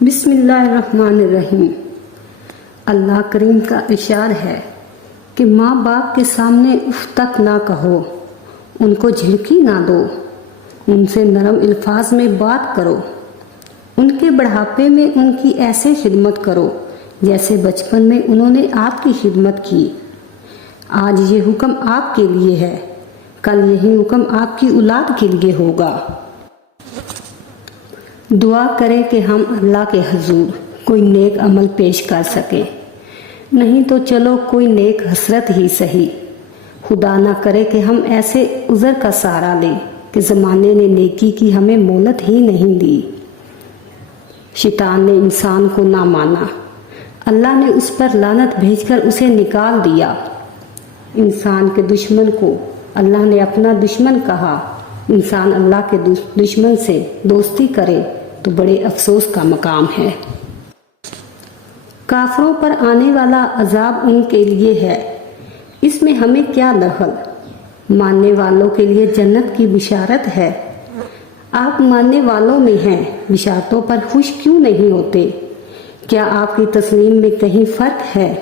بسم اللہ الرحمن الرحیم۔ اللہ کریم کا ارشاد ہے کہ ماں باپ کے سامنے اف تک نہ کہو، ان کو جھڑکی نہ دو، ان سے نرم الفاظ میں بات کرو، ان کے بڑھاپے میں ان کی ایسے خدمت کرو جیسے بچپن میں انہوں نے آپ کی خدمت کی۔ آج یہ حکم آپ کے لیے ہے، کل یہی حکم آپ کی اولاد کے لیے ہوگا۔ دعا کریں کہ ہم اللہ کے حضور کوئی نیک عمل پیش کر سکیں، نہیں تو چلو کوئی نیک حسرت ہی سہی۔ خدا نہ کرے کہ ہم ایسے عذر کا سہارا لیں کہ زمانے نے نیکی کی ہمیں مہلت ہی نہیں دی۔ شیطان نے انسان کو نہ مانا، اللہ نے اس پر لعنت بھیج کر اسے نکال دیا۔ انسان کے دشمن کو اللہ نے اپنا دشمن کہا۔ انسان اللہ کے دشمن سے دوستی کرے تو بڑے افسوس کا مقام ہے۔ کافروں پر آنے والا عذاب ان کے لیے ہے، اس میں ہمیں کیا دخل؟ ماننے والوں کے لیے جنت کی بشارت ہے۔ آپ ماننے والوں میں ہیں، بشارتوں پر خوش کیوں نہیں ہوتے؟ کیا آپ کی تسلیم میں کہیں فرق ہے؟